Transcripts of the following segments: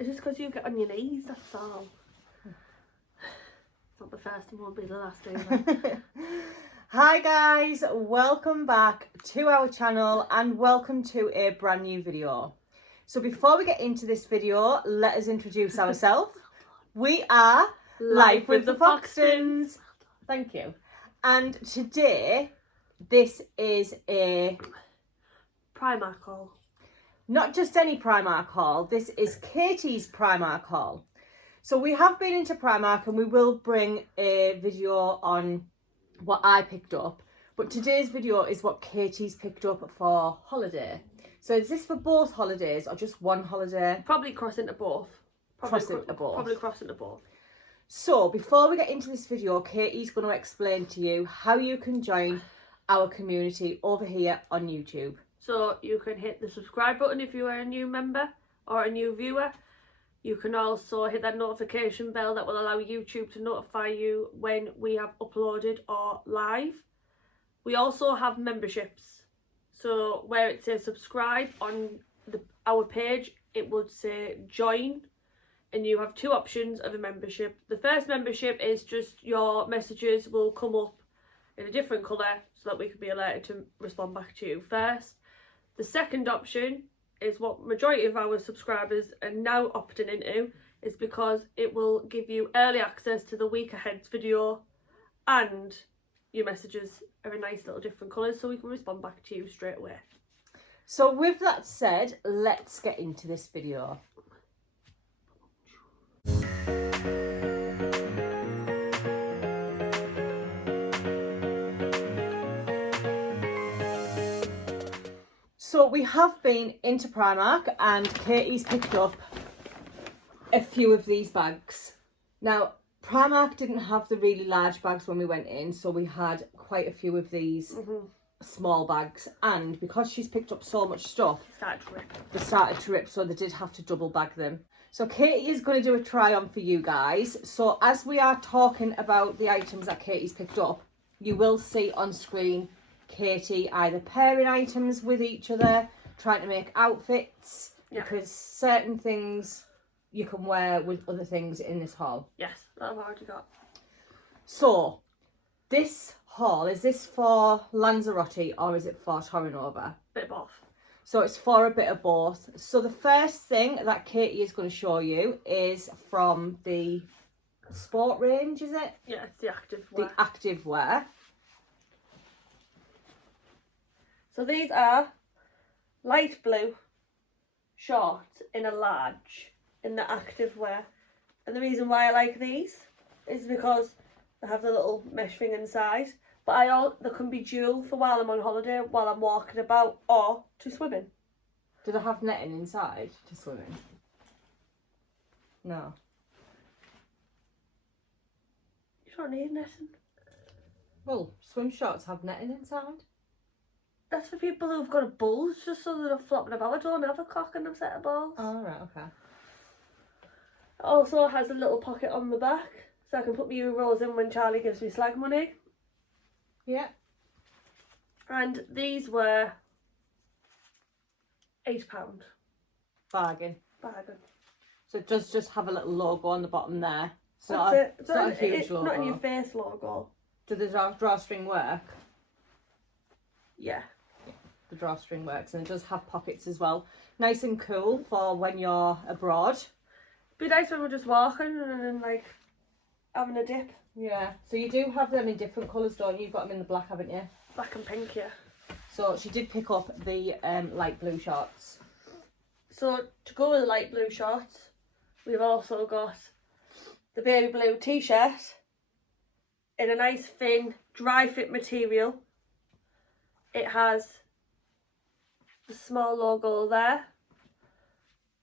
It's just because you get on your knees, that's all. It's not the first and won't be the last either. Hi guys, welcome back to our channel and welcome to a brand new video. So before we get into this video, let us introduce ourselves. We are Life with the Foxtons. Thank you. And today, this is a Primark haul. Not just any Primark haul, this is Katie's Primark haul. So we have been into Primark and we will bring a video on what I picked up. But today's video is what Katie's picked up for holiday. So is this for both holidays or just one holiday? Probably cross into both. Probably cross into both. So before we get into this video, Katie's going to explain to you how you can join our community over here on YouTube. So you can hit the subscribe button if you are a new member or a new viewer. You can also hit that notification bell that will allow YouTube to notify you when we have uploaded or live. We also have memberships. So where it says subscribe on our page, it would say join. And you have two options of a membership. The first membership is just your messages will come up in a different colour so that we can be alerted to respond back to you first. The second option is what majority of our subscribers are now opting into, is because it will give you early access to the week ahead's video and your messages are a nice little different colours so we can respond back to you straight away. So with that said, let's get into this video. So we have been into Primark and Katie's picked up a few of these bags. Now, Primark didn't have the really large bags when we went in, so we had quite a few of these small bags. And because she's picked up so much stuff, they started to rip, so they did have to double bag them. So Katie is going to do a try on for you guys. So as we are talking about the items that Katie's picked up, you will see on screen Katie either pairing items with each other, trying to make outfits, because certain things you can wear with other things in this haul. Yes, that I've already got. So, this haul, is this for Lanzarote or is it for Torrenova? Bit of both. So it's for a bit of both. So the first thing that Katie is going to show you is from the sport range, is it? Yeah, it's the Activewear. The Activewear. So these are light blue shorts in a large in the Activewear. And the reason why I like these is because they have the little mesh thing inside. But they can be dual for while I'm on holiday, while I'm walking about, or to swimming. Do they have netting inside to swimming? No. You don't need netting. Well, swim shorts have netting inside. That's for people who've got a bulge, just so they're not flopping about. I don't have a cock and a set of balls. Oh, right, okay. It also has a little pocket on the back, so I can put my euros in when Charlie gives me slag money. Yeah. And these were £8. Bargain. Bargain. So it does just have a little logo on the bottom there. That's it. It's not a huge logo. Not in your face logo. Do the drawstring work? Yeah. The drawstring works, and it does have pockets as well. Nice and cool for when you're abroad. Be nice when we're just walking and then like having a dip. Yeah. So you do have them in different colours, don't you? You've got them in the black, haven't you? Black and pink, yeah. So she did pick up the light blue shorts. So to go with the light blue shorts, we've also got the baby blue t-shirt in a nice thin dry fit material. It has the small logo there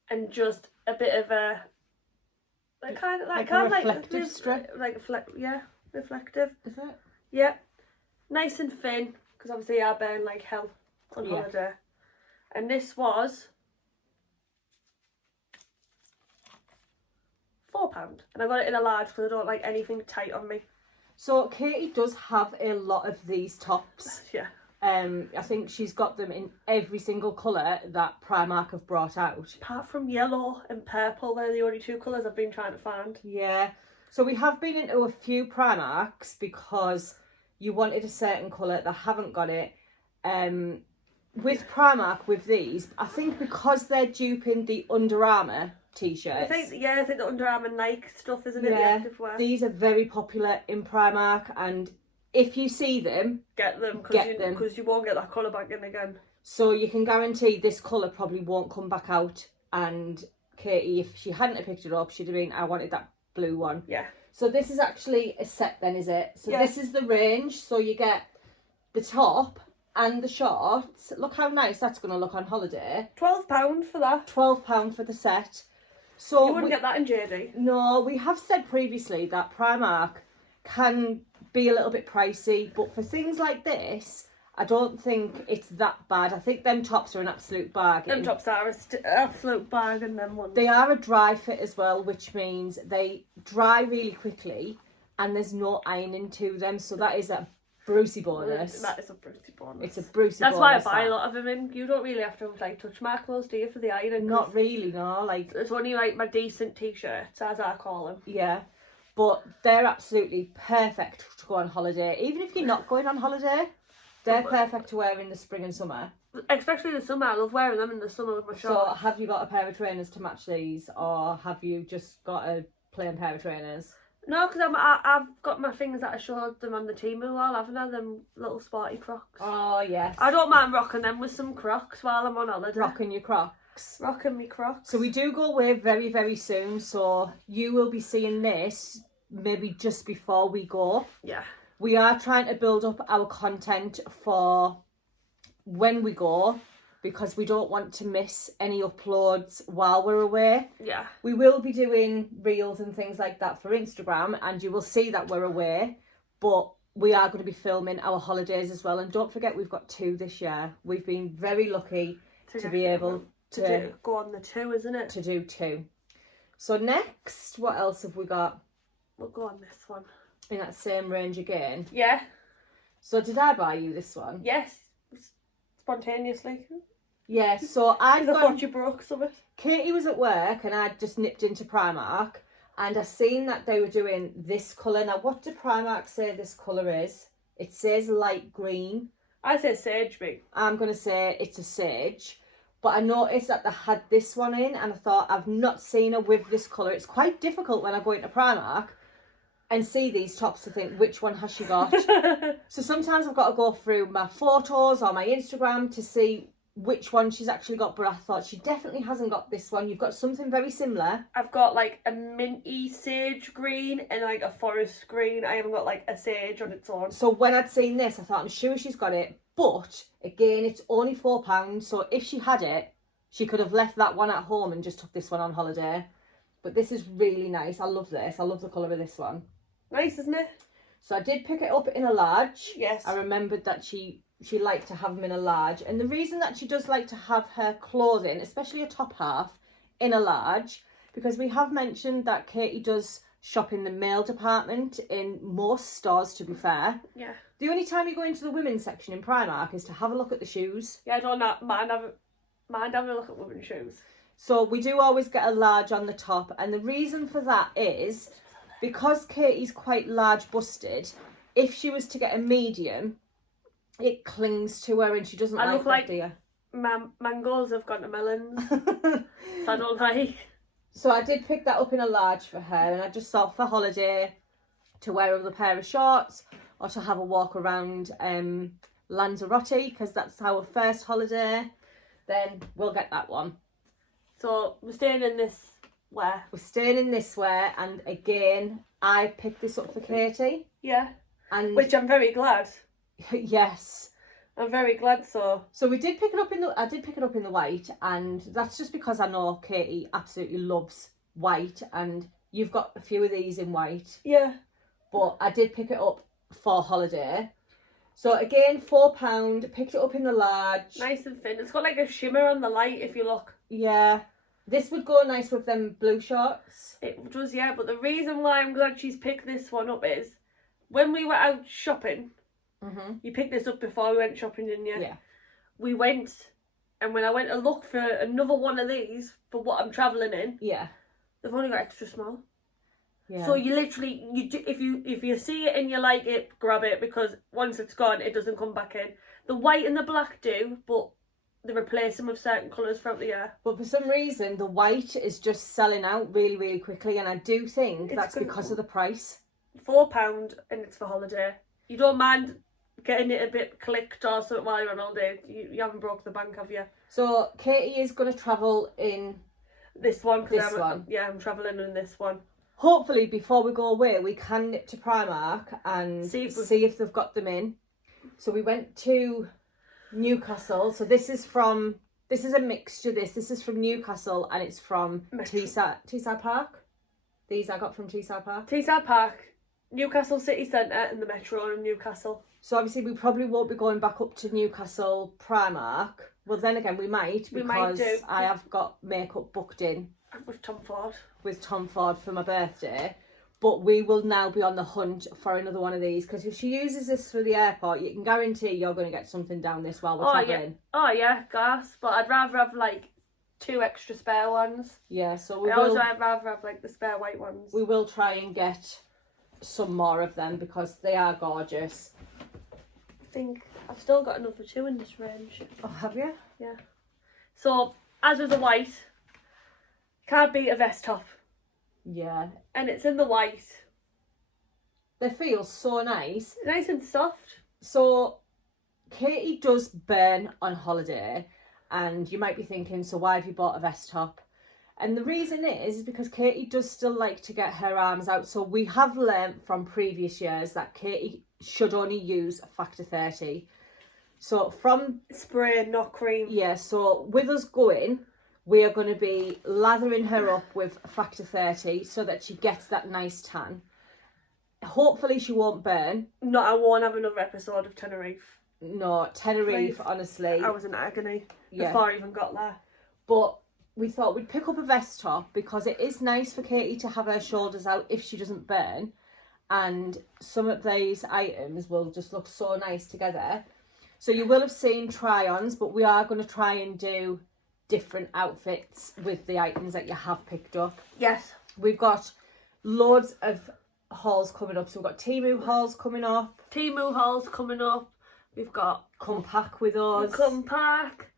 and just a bit of a reflective strip. Reflective. Is it? Yeah, nice and thin because obviously I burn like hell on holiday. And this was £4, and I got it in a large because I don't like anything tight on me. So Katie does have a lot of these tops. Yeah. I think she's got them in every single colour that Primark have brought out. Apart from yellow and purple, they're the only two colours I've been trying to find. Yeah. So we have been into a few Primarks because you wanted a certain colour, they haven't got it. With Primark, with these, I think because they're duping the Under Armour t-shirts. I think the Under Armour Nike stuff, isn't it? Yeah, The activewear. these are very popular in Primark, and if you see them, Get them, because you won't get that colour back in again. So you can guarantee this colour probably won't come back out. And Katie, if she hadn't have picked it up, she'd have been, I wanted that blue one. Yeah. So this is actually a set then, is it? So this is the range. So you get the top and the shorts. Look how nice that's going to look on holiday. £12 for that. £12 for the set. So you wouldn't get that in JD. No, we have said previously that Primark can be a little bit pricey, but for things like this, I don't think it's that bad. I think them tops are an absolute bargain. Them tops are an absolute bargain, them ones. They are a dry fit as well, which means they dry really quickly and there's no ironing to them, so that is a Brucey bonus. That is a Brucey bonus. It's a Brucey bonus. That's why I buy a lot of them in. You don't really have to like touch my clothes, do you, for the ironing? Not really, no. Like it's only like my decent t-shirts, as I call them. Yeah, but they're absolutely perfect to go on holiday. Even if you're not going on holiday, they're perfect to wear in the spring and summer. Especially the summer. I love wearing them in the summer with my shorts. So have you got a pair of trainers to match these, or have you just got a plain pair of trainers? No, because I've got my things that I showed them on the Temu wall, haven't I? Them little sporty Crocs. Oh, yes. I don't mind rocking them with some Crocs while I'm on holiday. Rocking your Crocs. Rocking me Crocs. So we do go away very, very soon. So you will be seeing this maybe just before we go. Yeah. We are trying to build up our content for when we go, because we don't want to miss any uploads while we're away. Yeah. We will be doing reels and things like that for Instagram, and you will see that we're away, but we are going to be filming our holidays as well. And don't forget, we've got 2 this year. We've been very lucky to be able to go on the 2, isn't it? To do 2. So next, what else have we got? We'll go on this one. In that same range again? Yeah. So did I buy you this one? Yes. Spontaneously. Yeah, so I thought you broke something. Katie was at work and I just nipped into Primark and I seen that they were doing this colour. Now, what did Primark say this colour is? It says light green. I say sage, mate. I'm going to say it's a sage. But I noticed that they had this one in and I thought, I've not seen her with this colour. It's quite difficult when I go into Primark and see these tops to think, which one has she got? So sometimes I've got to go through my photos or my Instagram to see which one she's actually got, but I thought she definitely hasn't got this one. You've got something very similar. I've got like a minty sage green and like a forest green. I haven't got like a sage on its own. So when I'd seen this, I thought, I'm sure she's got it. But again, it's only £4. So if she had it, she could have left that one at home and just took this one on holiday. But this is really nice. I love this. I love the colour of this one. Nice, isn't it? So I did pick it up in a large. Yes. I remembered that she liked to have them in a large, and the reason that she does like to have her clothing, especially a top half, in a large, because we have mentioned that Katie does shop in the male department in most stores, to be fair. Yeah. The only time you go into the women's section in Primark is to have a look at the shoes. Yeah, I don't mind having a look at women's shoes. So we do always get a large on the top, and the reason for that is because Katie's quite large busted. If she was to get a medium, it clings to her and she doesn't like that, dear. My mangoes have gone to melons. So I don't like. So I did pick that up in a large for her, and I just thought for holiday to wear with a pair of shorts or to have a walk around Lanzarote, because that's our first holiday, then we'll get that one. So we're staying in this wear. We're staying in this wear, and again, I picked this up for Katie. Yeah. And which I'm very glad. Yes. I'm very glad so. So we did pick it up in the, I did pick it up in the white, and that's just because I know Katie absolutely loves white, and you've got a few of these in white. Yeah. But I did pick it up for holiday. So again, £4, picked it up in the large. Nice and thin. It's got like a shimmer on the light if you look. Yeah. This would go nice with them blue shorts. It does, yeah. But the reason why I'm glad she's picked this one up is when we were out shopping, You picked this up before we went shopping, didn't you? Yeah. We went, and when I went to look for another one of these for what I'm travelling in, Yeah. they've only got extra small. Yeah. So you literally, if you see it and you like it, grab it, because once it's gone, it doesn't come back in. The white and the black do, but they replace them with certain colours throughout the year. But for some reason, the white is just selling out really, really quickly, and I do think that's because of the price. £4, and it's for holiday. You don't mind getting it a bit clicked or something while you're on holiday. You haven't broke the bank, have you? So Katie is going to travel in this one. This one. Yeah, I'm travelling in this one. Hopefully, before we go away, we can nip to Primark and see if they've got them in. So we went to Newcastle. So this is a mixture. This is from Newcastle, and it's from Teesside Park. These I got from Teesside Park. Teesside Park, Newcastle City Centre, and the Metro in Newcastle. So obviously we probably won't be going back up to Newcastle Primark. Well, then again, we might, because I have got makeup booked in with Tom Ford. With Tom Ford for my birthday. But we will now be on the hunt for another one of these, because if she uses this for the airport, you can guarantee you're going to get something down this while we're travelling. Yeah. Oh yeah, gas. But I'd rather have like 2 extra spare ones. Yeah, so I'd rather have like the spare white ones. We will try and get some more of them because they are gorgeous. I think I've still got another 2 in this range. Oh, have you? Yeah. So, as with the white, can't beat a vest top. Yeah. And it's in the white. They feel so nice. Nice and soft. So, Katie does burn on holiday, and you might be thinking, so why have you bought a vest top? And the reason is because Katie does still like to get her arms out. So we have learnt from previous years that Katie should only use a factor 30. So from spray, not cream. Yeah, so with us going, we are going to be lathering her up with a factor 30 so that she gets that nice tan. Hopefully she won't burn. No, I won't have another episode of Tenerife. No, Tenerife, honestly. I was in agony before I even got there. But we thought we'd pick up a vest top because it is nice for Katie to have her shoulders out if she doesn't burn. And some of these items will just look so nice together. So you will have seen try-ons, but we are going to try and do different outfits with the items that you have picked up. Yes. We've got loads of hauls coming up. So we've got Temu hauls coming up. We've got Come Pack with us. Come Pack.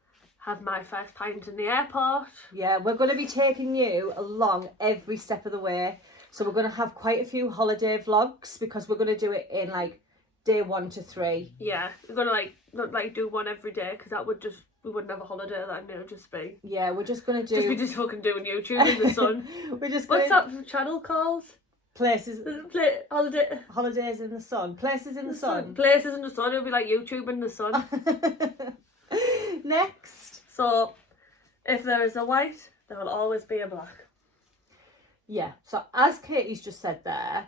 Have my first pint in the airport. Yeah, we're going to be taking you along every step of the way. So we're going to have quite a few holiday vlogs because we're going to do it in like day 1 to 3. Yeah, we're going to not do one every day because that would just, we wouldn't have a holiday then, it would just be. Yeah, we're just going to do. We just fucking doing YouTube in the sun. We're just What's that channel called? Places. Holidays in the sun. Places in the sun. Places in the sun. It'll be like YouTube in the sun. Next. So, if there is a white, there will always be a black. Yeah. So as Katie's just said there,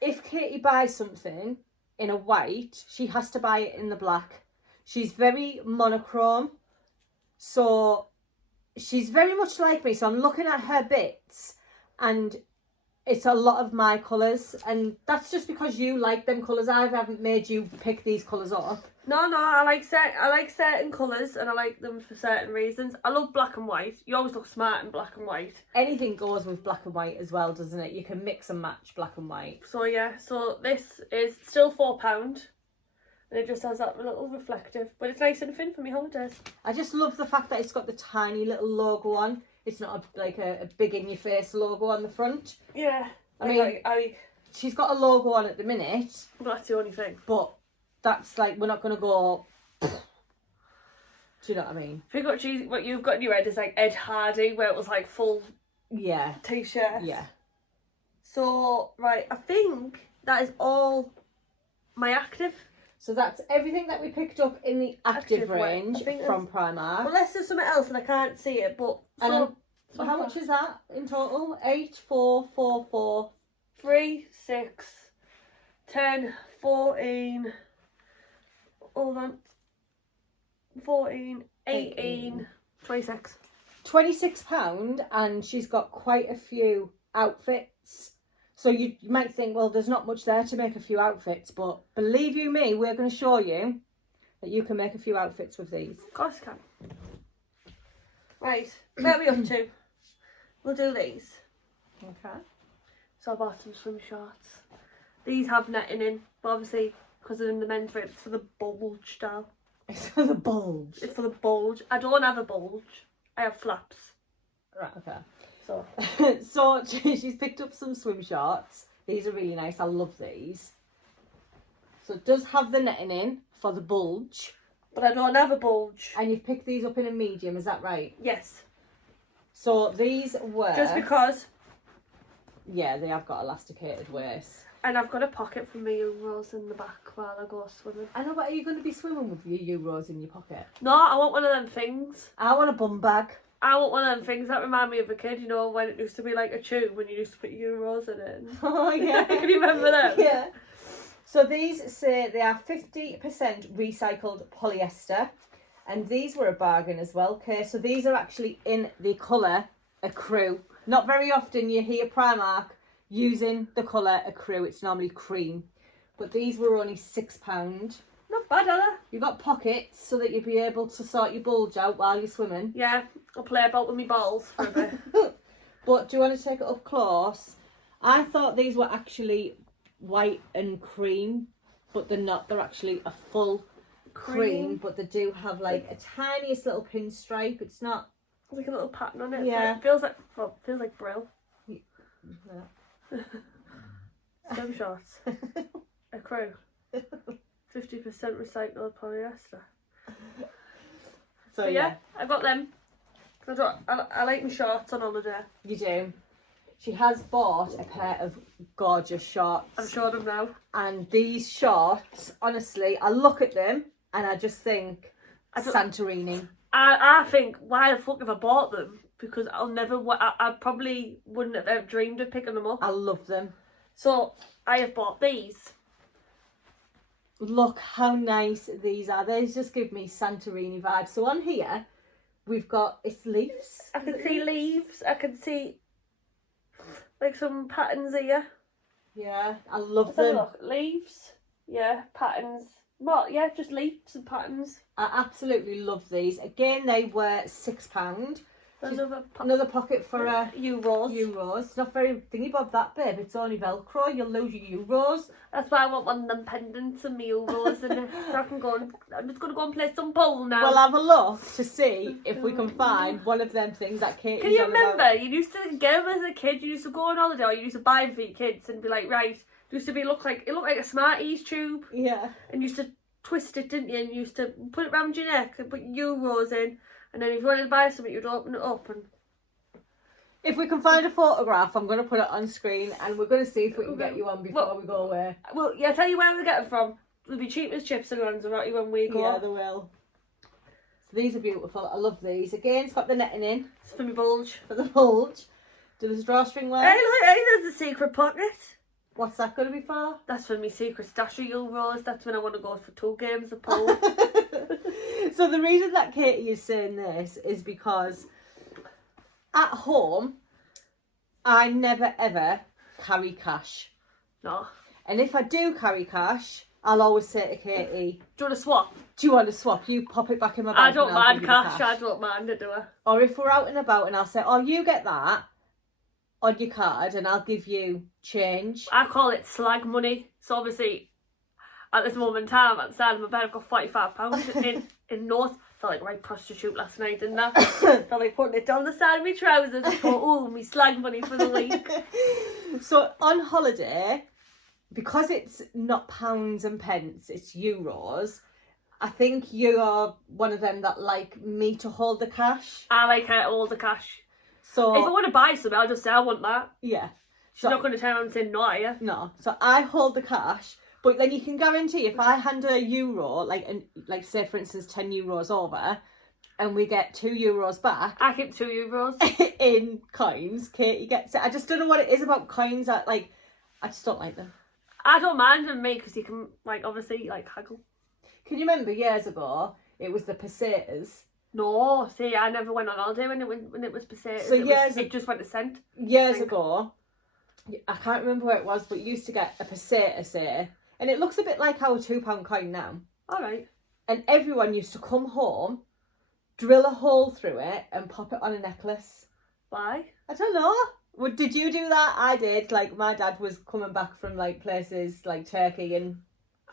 if Katie buys something in a white, she has to buy it in the black. She's very monochrome. So she's very much like me. So I'm looking at her bits and it's a lot of my colours, and that's just because you like them colours. I haven't made you pick these colours up. No, I like certain colours and I like them for certain reasons. I love black and white. You always look smart in black and white. Anything goes with black and white as well, doesn't it? You can mix and match black and white. So yeah, so this is still £4 and it just has that little reflective, but it's nice and thin for me holidays. I just love the fact that it's got the tiny little logo on. It's not like a big in your face logo on the front. Yeah. I mean, she's got a logo on at the minute. But that's the only thing. But that's like, we're not going to go, do you know what I mean? I think what you've got in your head is like Ed Hardy, where it was like full t-shirt. Yeah. So, right, I think that is all my active. So that's everything that we picked up in the active range from Primark. Unless there's something else and I can't see it, but... So how much is that in total? 8, 4, 4, 4... 3, 6, 10, 14... Hold on. 14, 18, 26. £26, and she's got quite a few outfits. So you might think, well, there's not much there to make a few outfits, but believe you me, we're going to show you that you can make a few outfits with these. Of course I can. Right, where are we up to? We'll do these. Okay. So I bought some swim shorts. These have netting in, but obviously because they're in the men's wear, it's for the bulge style. It's for the bulge. It's for the bulge. I don't have a bulge. I have flaps. Right, okay. So, so she's picked up some swim shorts. These are really nice. I love these. So it does have the netting in for the bulge. but I don't have a bulge. And you've picked these up in a medium, is that right? Yes. So these were... Just because. Yeah, they have got elasticated waist. And I've got a pocket for my Euros in the back while I go swimming. I know, but are you going to be swimming with your Euros in your pocket? No, I want one of them things. I want a bum bag. I want one of them things that remind me of a kid, you know, when it used to be like a tube when you used to put Euros in it. Oh, yeah. Can you remember them? Yeah. So these say they are 50% recycled polyester. And these were a bargain as well, okay? So these are actually in the colour Ecru. Not very often you hear Primark using the colour Ecru. It's normally cream. But these were only £6. Not bad, are they? You've got pockets so that you'll be able to sort your bulge out while you're swimming. Yeah, I'll play about with my balls for a bit. But do you want to take it up close? I thought these were actually white and cream, but they're not. They're actually a full cream, but they do have like a tiniest little pinstripe. It's not... There's like a little pattern on it. Yeah. It feels like, well, it feels like Brill. Yeah. Swim shorts. A crew. 50% recycled polyester. So But yeah, I got them. I like my shorts on holiday. You do. She has bought a pair of gorgeous shorts. I'm showing them now. And these shorts, honestly, I look at them and I just think Santorini. I think, why the fuck have I bought them? Because I'll never, I probably wouldn't have ever dreamed of picking them up. I love them. So, I have bought these. Look how nice these are. They just give me Santorini vibes. So on here, we've got, it's leaves. I can see leaves. I can see like some patterns here. Yeah, I love Let's have a them. look. Leaves. Yeah, patterns. Well, yeah, just leaves and patterns. I absolutely love these. Again, they were £6. Another pocket for Euros. It's not very thingy bob that, babe. It's only Velcro. You'll lose your Euros. That's why I want one of them pendants and my Euros in it. So I can go and, I'm just going to go and play some pool now. We'll have a look to see if we can find one of them things that Katie's Can you on remember, about. you used to get them as a kid, you used to go on holiday or you used to buy them for your kids and be like, right, it used to be, it looked like a Smarties tube. Yeah. And you used to twist it, didn't you? And you used to put it around your neck and put Euros in. And then if you wanted to buy something, you'd open it up and... If we can find a photograph, I'm going to put it on screen and we're going to see if we can get you one before we go away. Well, yeah, I'll tell you where we get them from. They'll be cheap as chips and Lanzarote when we go. Yeah, they will. So these are beautiful. I love these. Again, it's got the netting in. It's for my bulge. For the bulge. Do the drawstring work? Hey, look, hey, there's the secret pocket. What's that going to be for? That's for my secret stash of Euros. That's when I want to go for 2 games of pool. So the reason that Katie is saying this is because at home, I never ever carry cash. No. And if I do carry cash, I'll always say to Katie, Do you want to swap? do you want to swap? You pop it back in my bag. I don't and I'll mind give you the cash. I don't mind it, do I? Or if we're out and about and I'll say, oh, you get that on your card and I'll give you change. I call it slag money. So obviously, at this moment in time, at the side of my bed, I've got £45 in notes. I felt like a right prostitute last night, didn't I? Felt like putting it down the side of my trousers and thought, oh, me slag money for the week. So on holiday, because it's not pounds and pence, it's Euros, I think you're one of them that like me to hold the cash. I like all the cash. So if I want to buy something, I'll just say I want that. Yeah. She's not going to turn around and say no, are you? No. So I hold the cash, but then you can guarantee if I hand a euro, like say for instance 10 euros over, and we get €2 back. I keep €2 in coins. Katie gets it. I just don't know what it is about coins that I just don't like them. I don't mind them, mate, because you can obviously haggle. Can you remember years ago? It was the pesetas. No, see, I never went on holiday when it was pesetas. So it just went a cent. Years ago, I can't remember where it was, but you used to get a peseta, say, and it looks a bit like our £2 coin now. All right. And everyone used to come home, drill a hole through it, and pop it on a necklace. Why? I don't know. Well, did you do that? I did. Like, my dad was coming back from like places like Turkey, and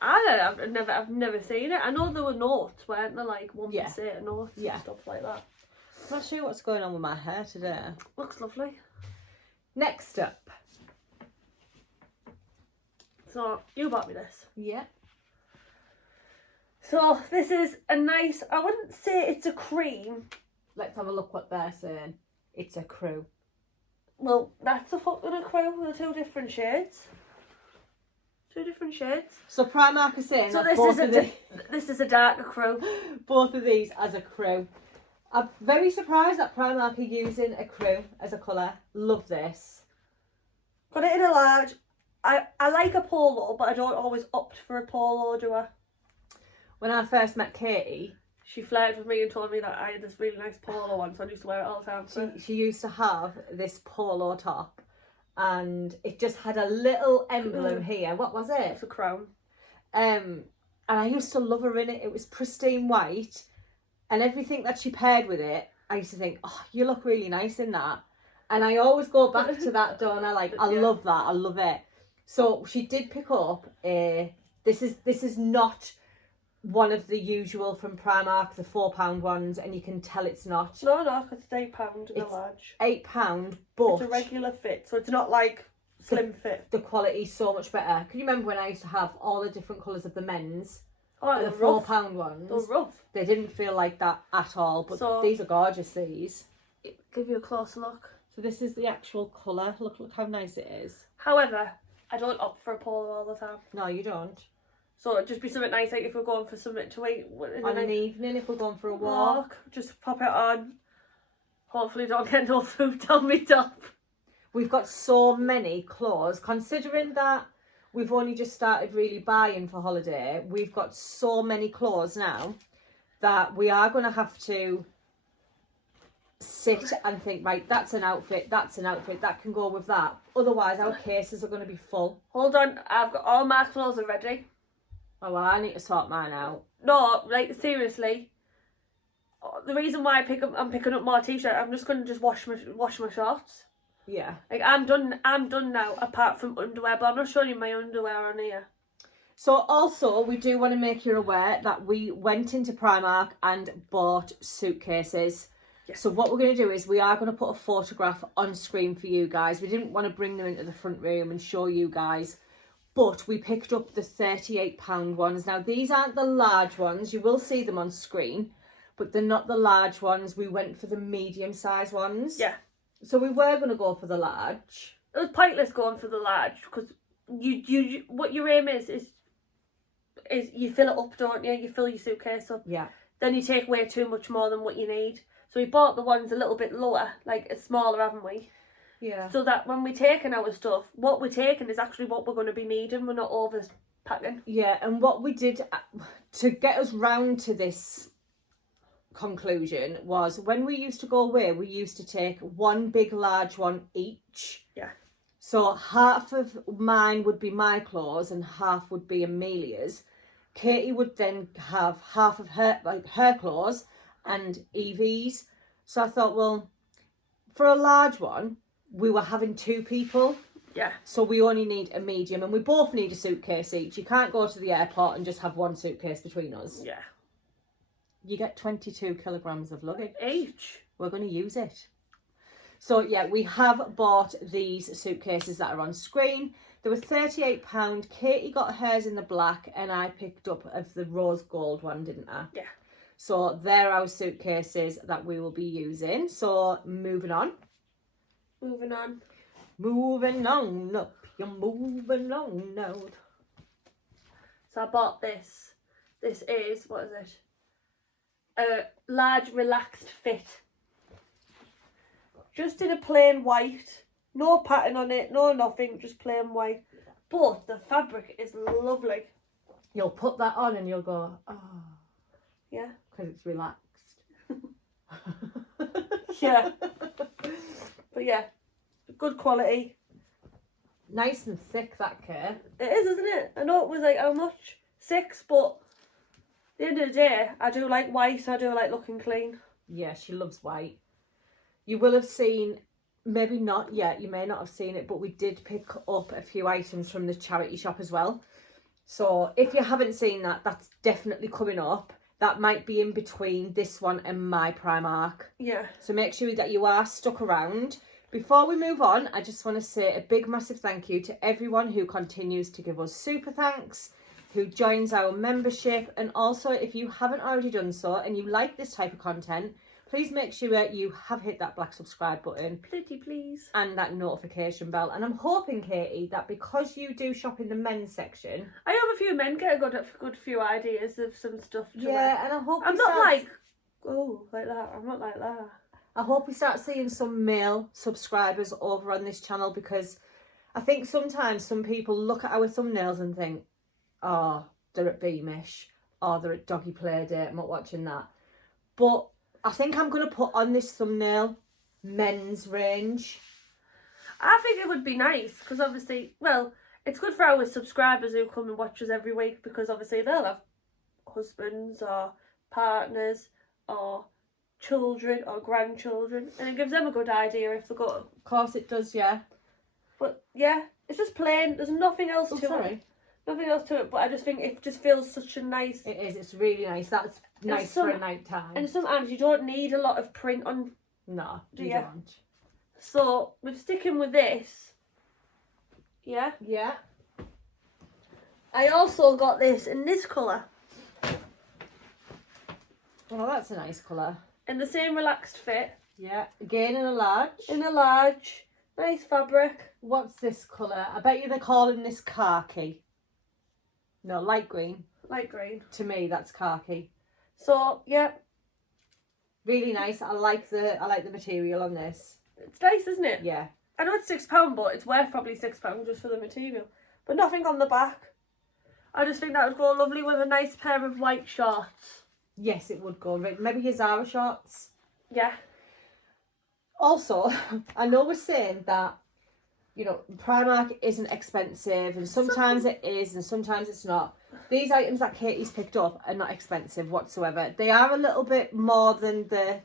I've never seen it. I know there were notes, weren't there, like 1% notes and stuff like that. I'm not sure what's going on with my hair today. Looks lovely. Next up. So you bought me this. Yeah. So this is a nice, I wouldn't say it's a cream. Let's have a look what they're saying. It's a crew. Well, that's a fucking crew with 2 different shades. 2 different shades. So Primark is saying so that this is a darker crew. Both of these as a crew. I'm very surprised that Primark are using a crew as a colour. Love this. Got it in a large. I like a polo, but I don't always opt for a polo, do I? When I first met Katie, she flirted with me and told me that I had this really nice polo one, so I used to wear it all the time. So. She used to have this polo top, and it just had a little emblem here. What was it? It's a crown. And I used to love her in it. It was pristine white, and everything that she paired with it, I used to think, oh, you look really nice in that. And I always go back to that, don't I? Like, I love that. I love it. So she did pick up a. This is not one of the usual from Primark, the £4 ones, and you can tell it's not. No, because it's £8 in a large. £8, but it's a regular fit, so it's not like slim fit. The quality's so much better. Can you remember when I used to have all the different colours of the men's? Oh, the £4 ones. They're rough. They didn't feel like that at all, but so, these are gorgeous, these. Give you a closer look. So this is the actual colour. Look how nice it is. However, I don't opt for a polo all the time. No, you don't. So it'd just be something nice, like if we're going for something to eat. On an evening, if we're going for a walk. Just pop it on. Hopefully don't get no food down my top. We've got so many clothes. Considering that we've only just started really buying for holiday, we've got so many clothes now that we are going to have to sit and think, right, that's an outfit, that can go with that. Otherwise, our cases are going to be full. Hold on, I've got all my clothes ready. Oh, well, I need to sort mine out. No, like, seriously. The reason why I'm picking up more t-shirts, I'm just going to just wash my shorts. Yeah. Like, I'm done now, apart from underwear, but I'm not showing you my underwear on here. So, also, we do want to make you aware that we went into Primark and bought suitcases. Yes. So what we're going to do is we are going to put a photograph on screen for you guys. We didn't want to bring them into the front room and show you guys. But we picked up the £38 ones. Now, these aren't the large ones. You will see them on screen. But they're not the large ones. We went for the medium-sized ones. Yeah. So we were going to go for the large. It was pointless going for the large. Because you what your aim is you fill it up, don't you? You fill your suitcase up. Yeah. Then you take way too much more than what you need. So we bought the ones a little bit lower, like smaller, haven't we? Yeah. So that when we're taking our stuff, what we're taking is actually what we're going to be needing. We're not over packing. Yeah, and what we did to get us round to this conclusion was when we used to go away, we used to take one big large one each. Yeah. So half of mine would be my clothes and half would be Amelia's. Katie would then have half of her clothes and Evie's. So I thought, well, for a large one, we were having 2 people. Yeah. So we only need a medium, and we both need a suitcase each. You can't go to the airport and just have one suitcase between us. Yeah. You get 22 kilograms of luggage. Each. We're going to use it. So yeah, we have bought these suitcases that are on screen. They were £38. Katie got hers in the black, and I picked up of the rose gold one, didn't I? Yeah. So they're our suitcases that we will be using. So moving on. Moving on. Moving on up. You're moving on now. So I bought this. This is, what is it? A large relaxed fit. Just in a plain white. No pattern on it, no nothing, just plain white. But the fabric is lovely. You'll put that on and you'll go, oh. Yeah. Because it's relaxed. Yeah. But yeah, good quality. nice and thick, that Kate. It is, isn't it? I know it was like, how much? 6, but at the end of the day, I do like white, I do like looking clean. Yeah, she loves white. You will have seen, maybe not yet, you may not have seen it, but we did pick up a few items from the charity shop as well. So if you haven't seen that, that's definitely coming up. That might be in between this one and my Primark. Yeah. So make sure that you are stuck around. Before we move on, I just want to say a big massive thank you to everyone who continues to give us super thanks, who joins our membership, and also if you haven't already done so and you like this type of content, please make sure you have hit that black subscribe button. Pretty please. And that notification bell. And I'm hoping, Katie, that because you do shop in the men's section... I hope a few men get a good few ideas of some stuff to wear. Yeah, and I hope I'm not like, oh, like that. I'm not like that. I hope we start seeing some male subscribers over on this channel, because I think sometimes some people look at our thumbnails and think, oh, they're at Beamish, or they're at Doggy Play Date, I'm not watching that. But I think I'm going to put on this thumbnail men's range. I think it would be nice, because obviously, well, it's good for our subscribers who come and watch us every week, because obviously they'll have husbands or partners or children or grandchildren, and it gives them a good idea if they go. Of course it does, yeah. But yeah, it's just plain. There's nothing else to it. Nothing else to it. But I just think it just feels such a nice. It is. It's really nice. That's nice for a night time. And sometimes you don't need a lot of print on. No, do you you? don't. So we're sticking with this. Yeah. Yeah. I also got this in this colour. Well, that's a nice colour. In the same relaxed fit. Yeah, again in a large. In a large. Nice fabric. What's this colour? I bet you they're calling this khaki. No, light green. Light green. To me, that's khaki. So, yeah. Really nice. I like the material on this. It's nice, isn't it? Yeah. I know it's £6, but it's worth probably £6 just for the material. But nothing on the back. I just think that would go lovely with a nice pair of white shorts. Yes, it would go. Maybe your Zara shorts. Yeah. Also, I know we're saying that, you know, Primark isn't expensive, and sometimes it is and sometimes it's not. These items that Katie's picked up are not expensive whatsoever. They are a little bit more than the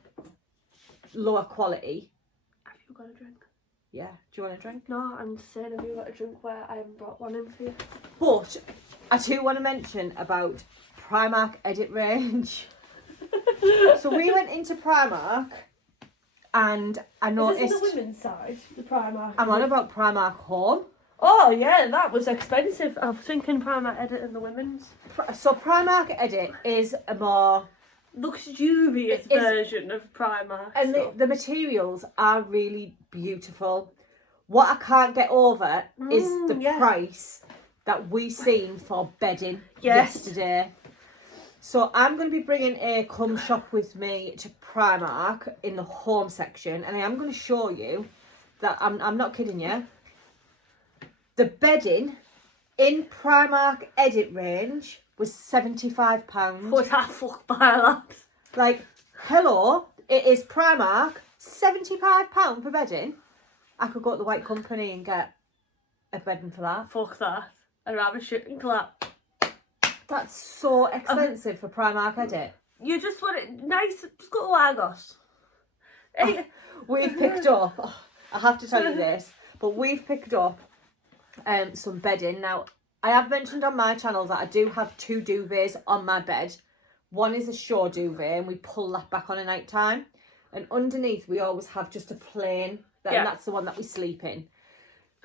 lower quality. Have you got a drink? Yeah. Do you want a drink? No, I'm saying, have you got a drink where I haven't brought one in for you? But I do want to mention about Primark edit range. So we went into Primark and I noticed... Is this the women's side, the Primark? I'm on about Primark Home. Oh yeah, that was expensive. I was thinking Primark Edit and the women's. So Primark Edit is a more... luxurious version of Primark. And the materials are really beautiful. What I can't get over is the price that we seen for bedding yesterday. So I'm going to be bringing a come shop with me to Primark in the home section, and I am going to show you that I'm not kidding you. The bedding in Primark Edit range was £75. Was that fuck by that? Like, hello, it is Primark, £75 for bedding. I could go to the White Company and get a bedding for that. Fuck that. I'd rather shit and clap. That's so expensive for Primark Edit. You just want it nice, just go to Argos. Hey. We've picked up, I have to tell you this, but we've picked up some bedding. Now, I have mentioned on my channel that I do have 2 duvets on my bed. One is a shore duvet and we pull that back on at night time. And underneath we always have just a plain, and that's the one that we sleep in.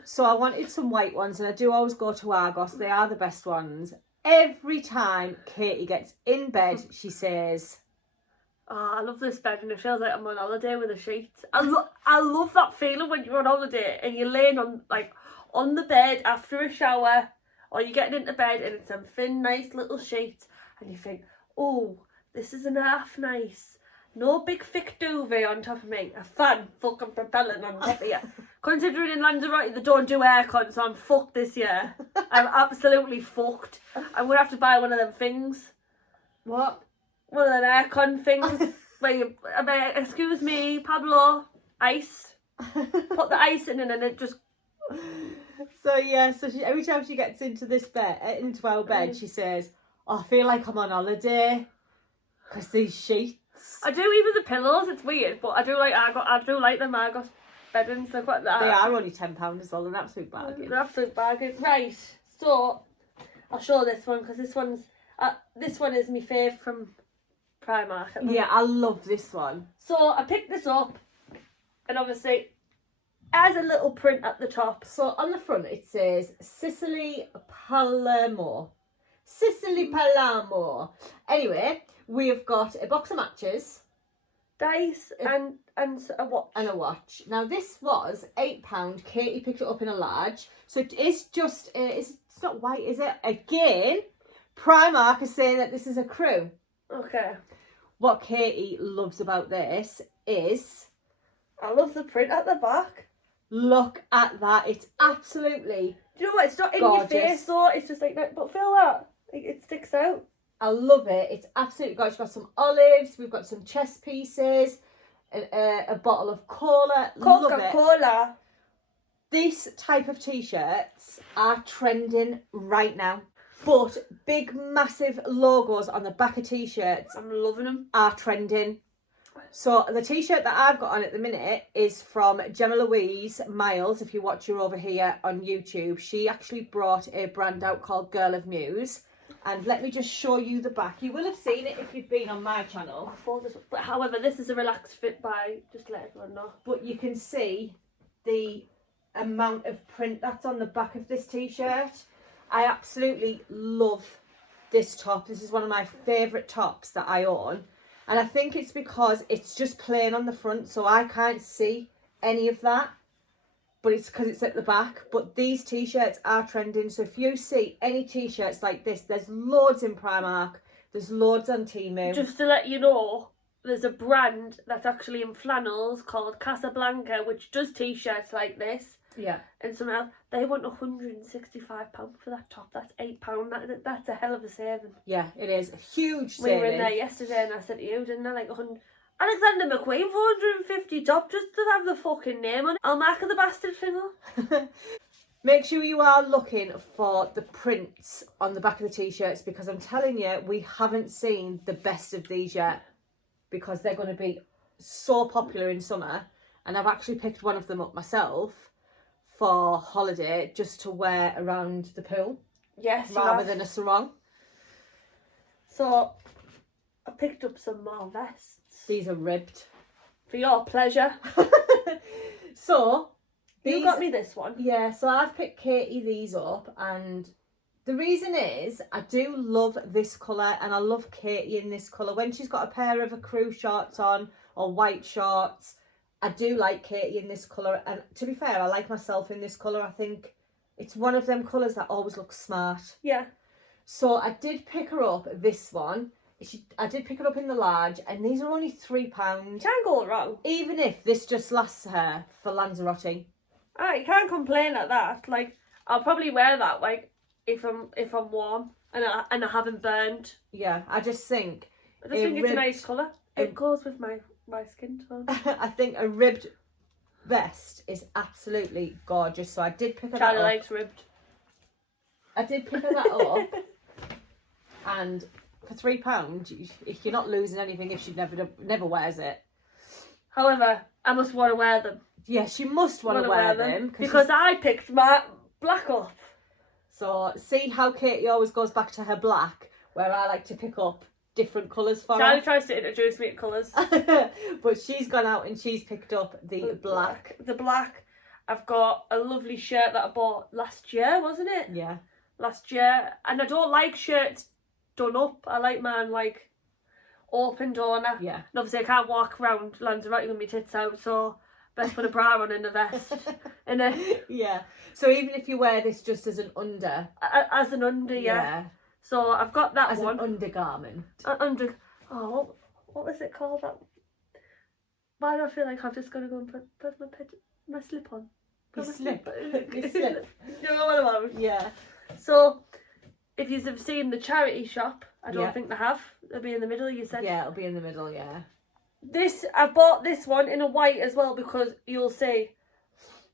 So I wanted some white ones, and I do always go to Argos. They are the best ones. Every time Katie gets in bed, she says, oh, I love this bed and it feels like I'm on holiday with the sheets. I love that feeling when you're on holiday and you're laying on the bed after a shower, or you're getting into bed and it's some thin, nice little sheets, and you think, oh, this is half nice. No big thick duvet on top of me. A fan fucking propelling on top of you. Considering in Lanzarote they don't do aircon, so I'm fucked this year. I'm absolutely fucked. I'm going to have to buy one of them things. what? One of them aircon things. Where you, excuse me, Pablo, ice. Put the ice in and then it just... So yeah, so every time she gets into into our bed, she says, "Oh, I feel like I'm on holiday because these sheets." I do, even the pillows. It's weird, but I do like them Argos beddings. They're quite that. They are only £10 as well, an absolute bargain. An absolute bargain. Right. So I'll show this one because this one is my fave from Primark. Yeah, I love this one. So I picked this up, and obviously it has a little print at the top. So on the front it says Sicily Palermo. Sicily Palermo. Anyway, we have got a box of matches, Dice and a watch. And a watch. Now this was £8. Katie picked it up in a large. So it is just, it's not white, is it? Again, Primark is saying that this is a crew. Okay. What Katie loves about this is... I love the print at the back. Look at that. It's absolutely Do you know what? It's not in gorgeous. your face though. It's just like that. But feel that. Like, it sticks out. I love it. It's absolutely gorgeous. We've got some olives. We've got some chest pieces. A bottle of cola. Coca-Cola. This type of t-shirts are trending right now. But big, massive logos on the back of t-shirts, I'm loving them, are trending. So the t-shirt that I've got on at the minute is from Gemma Louise Miles. If you watch her over here on YouTube, she actually brought a brand out called Girl of Muse. And let me just show you the back. You will have seen it if you've been on my channel. But however, this is a relaxed fit by, just to let everyone know. But you can see the amount of print that's on the back of this t-shirt. I absolutely love this top. This is one of my favourite tops that I own. And I think it's because it's just plain on the front, so I can't see any of that. But it's because it's at the back. But these t-shirts are trending. So if you see any t-shirts like this, there's loads in Primark. There's loads on Temu. Just to let you know, there's a brand that's actually in flannels called Casablanca, which does t-shirts like this. Yeah. And something else. They want £165 for that top. That's £8. That's a hell of a saving. Yeah, it is. A huge We saving. were in there yesterday and I said to you, didn't I, like Alexander McQueen, 450 top just to have the fucking name on it. I'll mark the bastard finger. Make sure you are looking for the prints on the back of the t-shirts, because I'm telling you, we haven't seen the best of these yet, because they're going to be so popular in summer. And I've actually picked one of them up myself for holiday, just to wear around the pool. Yes, rather than a sarong. So I picked up some more vests. These are ribbed. For your pleasure. So You got me this one. Yeah, so I've picked Katie these up, and the reason is I do love this colour, and I love Katie in this colour. When she's got a pair of crew shorts on, or white shorts, I do like Katie in this colour. And to be fair, I like myself in this colour. I think it's one of them colours that always looks smart. Yeah. So I did pick her up this one. I did pick it up in the large, and these are only £3. Can't go wrong. Even if this just lasts her for Lanzarote. You can't complain at that. Like, I'll probably wear that, like, if I'm warm and I haven't burned. Yeah, I just think it's a nice colour. It goes with my skin tone. I think a ribbed vest is absolutely gorgeous. So I did pick her Charlie that up. likes ribbed. I did pick her that up, and for £3, you're not losing anything if she never wears it. However, I must want to wear them. Yes, she must want to wear them. Because I picked my black up. So see how Katie always goes back to her black, where I like to pick up different colours for Charlie her. tries to introduce me to colours. But she's gone out and she's picked up the black. The black. I've got a lovely shirt that I bought last year, wasn't it? Yeah. Last year. And I don't like shirts done up. I like mine, like, open donor. Yeah. And obviously I can't walk around Lanzarote with my tits out, so best put a bra on in a vest. Yeah. So even if you wear this just as an under. As an under, yeah. So I've got that as one. As an undergarment. Oh, what was it called? Why do I feel like I'm just going to go and put my slip on? Your slip? Your slip. You know what I mean? Yeah. So, if you've seen the charity shop, I don't think they have. They'll be in the middle, you said. Yeah, it'll be in the middle, yeah. I bought this one in a white as well, because you'll see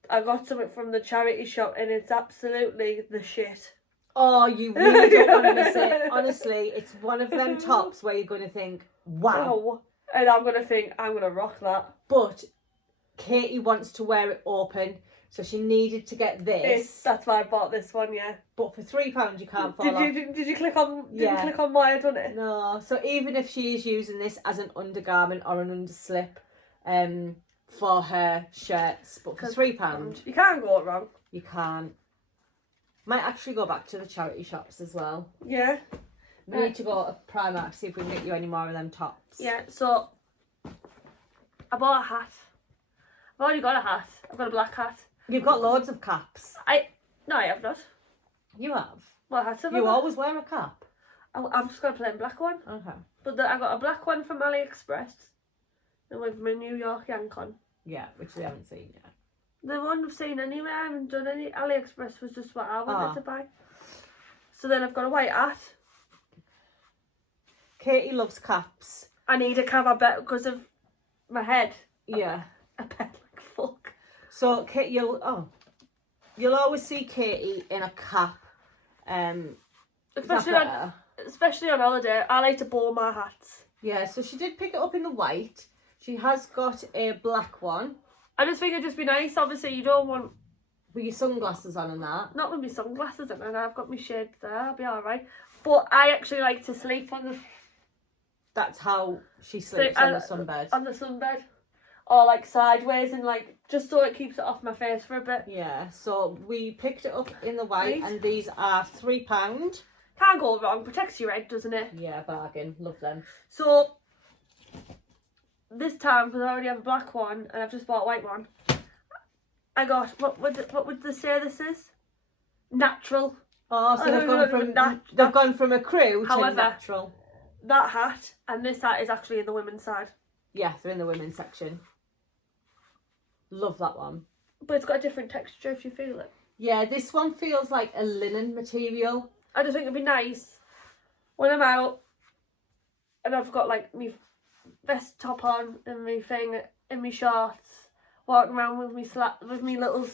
I got something from the charity shop and it's absolutely the shit. Oh, you really don't want to miss it. Honestly, it's one of them tops where you're going to think, wow. Oh, and I'm going to think, I'm going to rock that. But Katie wants to wear it open, so she needed to get this. That's why I bought this one, yeah. But for £3 you can't fall off. Did you click on? Didn't click on why I done it? No. So even if she is using this as an undergarment or an underslip, for her shirts, but for £3 you can't go wrong. You can't. Might actually go back to the charity shops as well. Yeah. We need to go to Primark to see if we can get you any more of them tops. Yeah. So I bought a hat. I've already got a hat. I've got a black hat. You've got loads of caps. No, I have not. You have. What hats have I You got? always wear a cap. I've just got a plain black one. Okay. But I got a black one from AliExpress. And with my New York yank on. Yeah, which we haven't seen yet. The one I've seen anywhere, I haven't done any. AliExpress was just what I wanted to buy. So then I've got a white hat. Katie loves caps. I need a cap, I bet, because of my head. Yeah. I bet like fuck. So Katie, you'll always see Katie in a cap. Especially on holiday. I like to bow my hats. Yeah, so she did pick it up in the white. She has got a black one. I just think it'd just be nice. Obviously, you don't want... With your sunglasses on and that. Not with my sunglasses on and I've got my shades there. I'll be alright. But I actually like to sleep on the... That's how she sleeps on the sunbed. On the sunbed. Or like sideways and like... Just so it keeps it off my face for a bit. Yeah, so we picked it up in the white and these are £3. Can't go wrong. Protects your head, doesn't it? Yeah, bargain. Love them. So... This time, because I already have a black one and I've just bought a white one, I got, what would they say this is? Natural. Oh, so they've gone from a crew to natural. That hat and this hat is actually in the women's side. Yeah, they're in the women's section. Love that one. But it's got a different texture if you feel it. Yeah, this one feels like a linen material. I just think it'd be nice when I'm out and I've got like me vest top on and my thing and my shorts, walking around with me little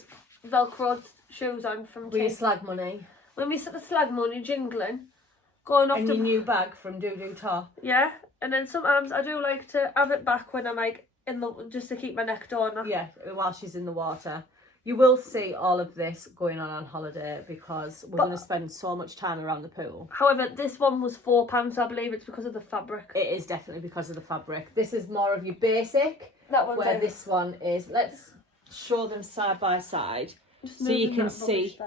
velcro shoes on from with your slag money. With me slag money jingling, going off and your new bag from Doo Top. Yeah, and then sometimes I do like to have it back when I'm like just to keep my neck down. Yeah, while she's in the water. You will see all of this going on holiday because we're going to spend so much time around the pool. However, this one was £4, so I believe it's because of the fabric. It is definitely because of the fabric. This is more of your basic. That one's where this one is. Let's show them side by side so you can see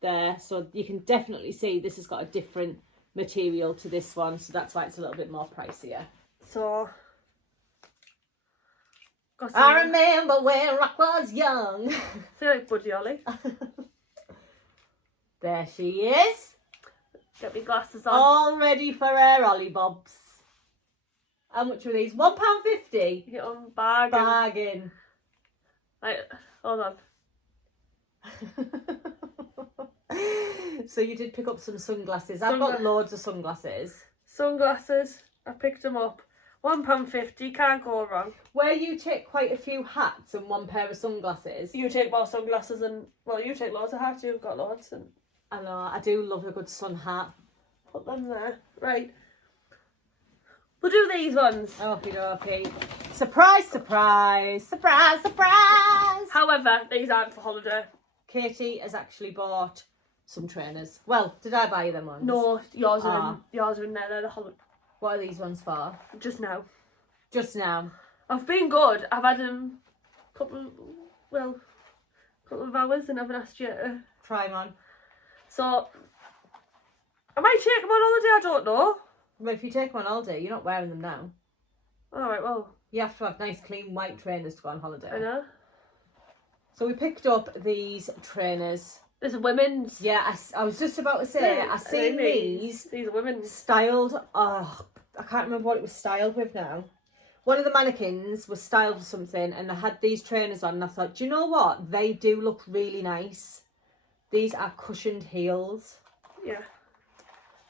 there. So you can definitely see this has got a different material to this one, so that's why it's a little bit more pricier. So... I remember when I was young. See like Buddy Holly. There she is. Get me glasses on. All ready for her Ollie Bobs. How much were these? £1.50. You get on bargain. Bargain. Like, hold on. So you did pick up some sunglasses. I've got loads of sunglasses. Sunglasses. I picked them up. £1.50, can't go wrong. Where you take quite a few hats and one pair of sunglasses. You take more sunglasses and, well, you take loads of hats, you've got loads. And I know, I do love a good sun hat. Put them there. Right. We'll do these ones. Okay. Surprise, surprise, surprise, surprise. However, these aren't for holiday. Katie has actually bought some trainers. Well, did I buy you them ones? No, yours are in there. They're the holiday. What are these ones for? Just now. Just now. I've been good. I've had a couple of hours and I haven't asked you to try them on. So, I might take them on holiday, I don't know. Well, if you take them on holiday, you're not wearing them now. Alright, well. You have to have nice, clean, white trainers to go on holiday. I know. So we picked up these trainers. There's women's. Yeah, I was just about to say, I seen these. These are women's. Styled, I can't remember what it was styled with now. One of the mannequins was styled with something and they had these trainers on and I thought, do you know what? They do look really nice. These are cushioned heels. Yeah.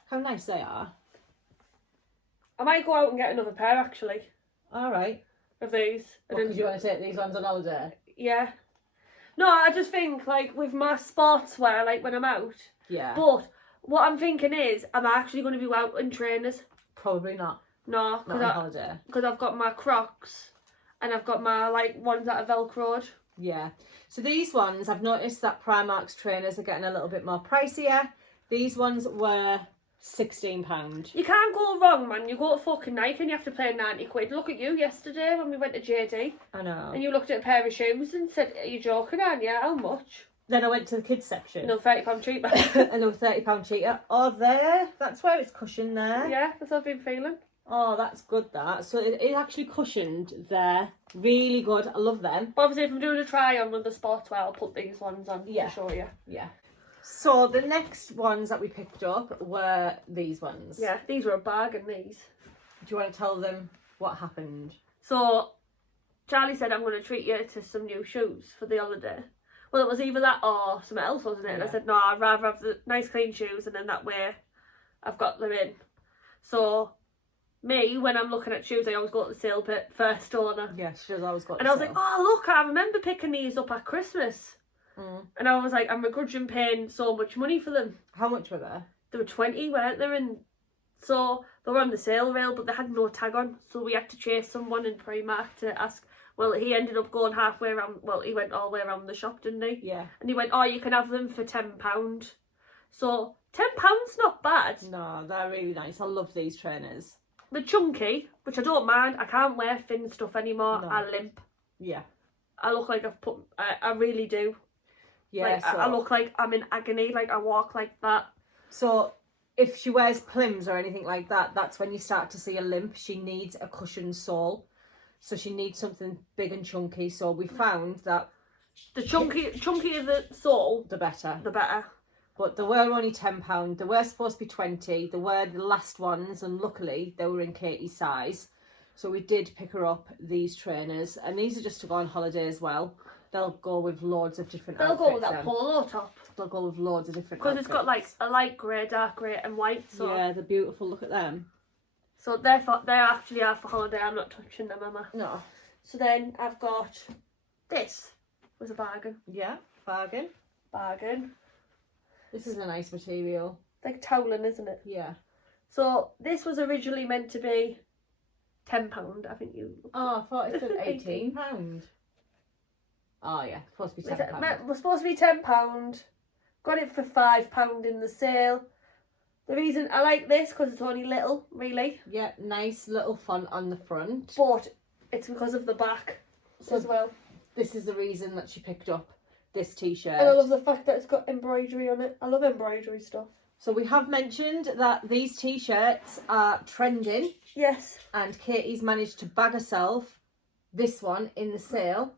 How nice they are. I might go out and get another pair actually. Alright. Of these. Because you want to take these ones on holiday? Yeah. No, I just think, like, with my sportswear, like, when I'm out. Yeah. But what I'm thinking is, I'm actually going to be out in trainers. Probably not. No, Not on holiday. because I've got my Crocs and I've got my, like, ones that are Velcroed. Yeah. So these ones, I've noticed that Primark's trainers are getting a little bit more pricier. These ones were £16. You can't go wrong, man. You go to fucking Nike and you have to pay 90 quid. Look at you yesterday when we went to JD. I know. And you looked at a pair of shoes and said, are you joking, aren't you? How much? Then I went to the kids section. No, £30 cheaper. And they were £30 cheaper. Oh, there. That's where it's cushioned there. Yeah, that's what I've been feeling. Oh, that's good, that. So it is actually cushioned there. Really good. I love them. But obviously, if I'm doing a try-on with the sportswear, I'll put these ones on to show you. Yeah. So the next ones that we picked up were these ones. Yeah, these were a bargain, these. Do you want to tell them what happened? So, Charlie said, I'm going to treat you to some new shoes for the holiday. Well, it was either that or something else, wasn't it? And I said, no, I'd rather have the nice clean shoes and then that way I've got them in. So, me, when I'm looking at shoes, I always go to the sale bit first, don't I? Yeah, she does always got. And I was like, oh, look, I remember picking these up at Christmas. And I was like, I'm begrudging paying so much money for them. How much were they? They were 20, weren't they? And so they were on the sale rail, but they had no tag on. So we had to chase someone in Primark to ask. Well, he ended up going halfway around. Well, he went all the way around the shop, didn't he? Yeah. And he went, oh, you can have them for £10. So £10's not bad. No, they're really nice. I love these trainers. They're chunky, which I don't mind. I can't wear thin stuff anymore. No. I limp. Yeah. I look like I've put. I really do. Yeah. Like, so, I look like I'm in agony. Like I walk like that. So if she wears plims or anything like that, that's when you start to see a limp. She needs a cushioned sole. So she needs something big and chunky. So we found that the chunkier the sole, the better. The better. But they were only £10. They were supposed to be 20. They were the last ones, and luckily they were in Katie's size. So we did pick her up these trainers, and these are just to go on holiday as well. They'll go with loads of different outfits. They'll go with that polo top. They'll go with loads of different because outfits. it's got like a light grey, dark grey, and white. So yeah, they're beautiful. Look at them. So they actually are for holiday. I'm not touching them, am I? No. So then I've got this. Was a bargain. Yeah, bargain. Bargain. This is a nice material. It's like toweling, isn't it? Yeah. So this was originally meant to be £10. I think you. Oh, I thought it said £18. Oh yeah, it's supposed to be £10. We're supposed to be £10. Got it for £5 in the sale. The reason I like this because it's only little, really. Yeah, nice little font on the front. But it's because of the back as well. This is the reason that she picked up this t-shirt. And I love the fact that it's got embroidery on it. I love embroidery stuff. So we have mentioned that these t-shirts are trending. Yes. And Katie's managed to bag herself this one in the sale.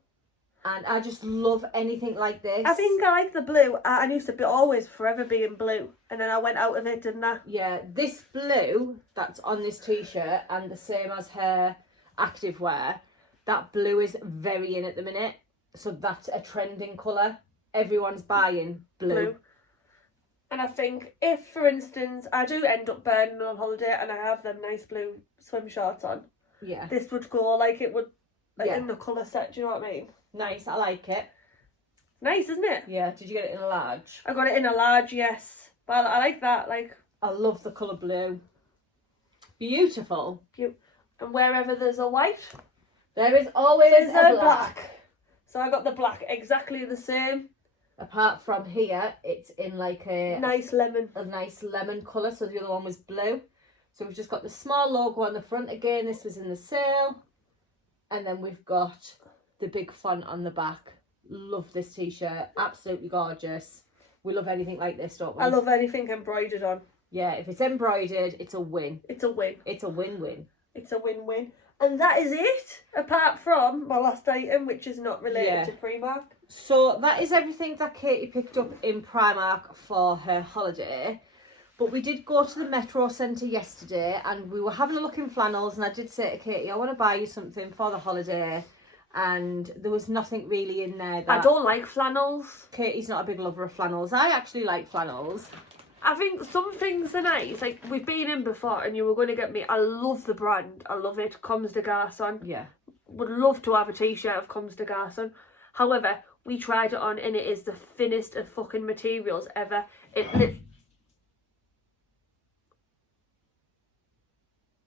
And I just love anything like this. I think I like the blue. I used to be always forever be in blue. And then I went out of it, didn't I? Yeah, this blue that's on this t-shirt and the same as her activewear, that blue is very in at the minute. So that's a trending colour. Everyone's buying blue. And I think if, for instance, I do end up burning on holiday and I have them nice blue swim shorts on, yeah, this would go like it would in the colour set, do you know what I mean? Nice, I like it. Nice, isn't it? Yeah, did you get it in a large? I got it in a large, yes. But I like that, like. I love the colour blue. Beautiful. And wherever there's a white, there is always a black. So I got the black, exactly the same. Apart from here, it's in like a nice lemon. A nice lemon colour, so the other one was blue. So we've just got the small logo on the front again. This was in the sale. And then we've got the big font on the back. Love this t-shirt. Absolutely gorgeous. We love anything like this, don't we? I love anything embroidered on. Yeah, if it's embroidered, it's a win. It's a win. It's a win-win. It's a win-win. And that is it, apart from my last item, which is not related to Primark. So that is everything that Katie picked up in Primark for her holiday. But we did go to the Metro Centre yesterday and we were having a look in flannels, and I did say to Katie, I want to buy you something for the holiday. And there was nothing really in there. I don't like flannels. Katie's not a big lover of flannels. I actually like flannels. I think some things are nice. Like, we've been in before and you were going to get me. I love the brand. I love it. Comme des Garçons. Yeah. Would love to have a t-shirt of Comme des Garçons. However, We tried it on and it is the thinnest of fucking materials ever.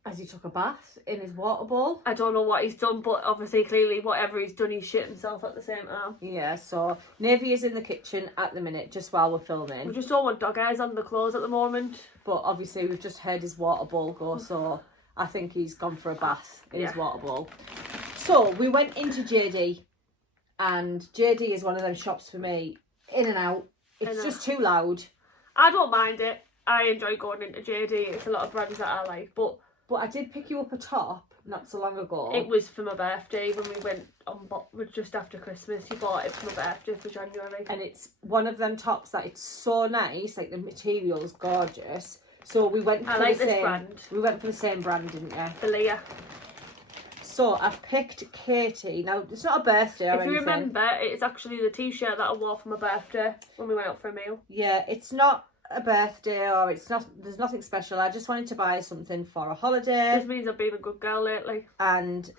As he took a bath in his water bowl. I don't know what he's done, but obviously, clearly, whatever he's done, he's shit himself at the same time. Yeah, so Navy is in the kitchen at the minute, just while we're filming. We just don't want dog hairs on the clothes at the moment. But obviously, we've just heard his water bowl go, so I think he's gone for a bath in his water bowl. So, we went into JD, and JD is one of them shops for me, in and out. It's just too loud. I don't mind it. I enjoy going into JD. It's a lot of brands that I like, but I did pick you up a top not so long ago. it was for my birthday when we went on just after Christmas. You bought it for my birthday for January. And it's one of them tops that it's so nice, like the material's gorgeous. So we went for the same brand. We went for the same brand, didn't you? Belia. So I've picked Katie. Now it's not a birthday or anything. If you remember, it's actually the t-shirt that I wore for my birthday when we went out for a meal. Yeah, it's not a birthday or it's not, there's nothing special. I just wanted to buy something for a holiday. This means I've been a good girl lately. And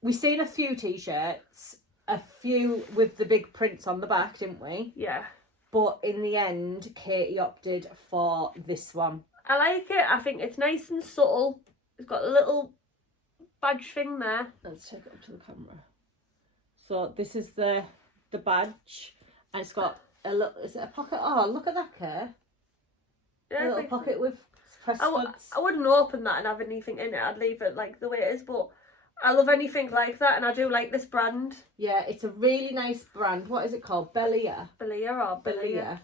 we seen a few t-shirts, a few with the big prints on the back, didn't we? Yeah. But in the end, Katie opted for this one. I like it. I think it's nice and subtle. It's got a little badge thing there. Let's take it up to the camera. So this is the badge, and it's got a little. Is it a pocket? Oh, look at that, Kay. Yeah, a little pocket with press studs. I wouldn't open that and have anything in it. I'd leave it like the way it is. But I love anything like that, and I do like this brand. Yeah, it's a really nice brand. What is it called? Belia. Belia or Belia.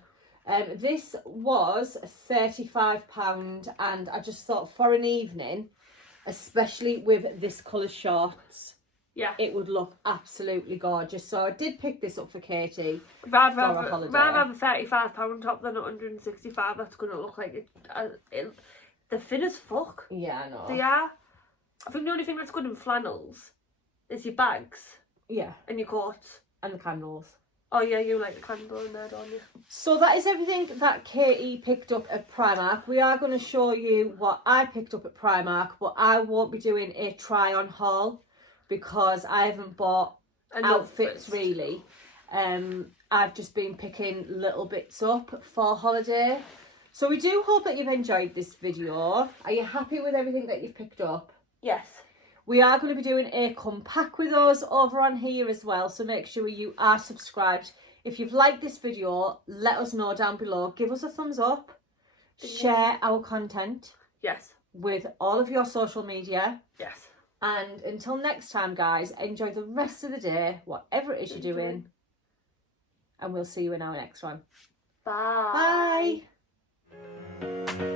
This was £35, and I just thought for an evening, especially with this colour shorts, yeah, it would look absolutely gorgeous. So I did pick this up for Katie rather for a holiday. Rather have a £35 top than 165. That's going to look like it. They're thin as fuck. Yeah, I know. They are. I think the only thing that's good in flannels is your bags. Yeah. And your coats. And the candles. Oh yeah, you like the candle in there, don't you? So that is everything that Katie picked up at Primark. We are going to show you what I picked up at Primark, but I won't be doing a try-on haul because I haven't bought outfits really. I've just been picking little bits up for holiday. So we do hope that you've enjoyed this video. Are you happy with everything that you've picked up? Yes. We are going to be doing a come pack with us over on here as well, so make sure you are subscribed. If you've liked this video, let us know down below. Give us a thumbs up. Share our content. Yes. With all of your social media. Yes. And until next time, guys, enjoy the rest of the day, whatever it is you're doing. And we'll see you in our next one. Bye. Bye.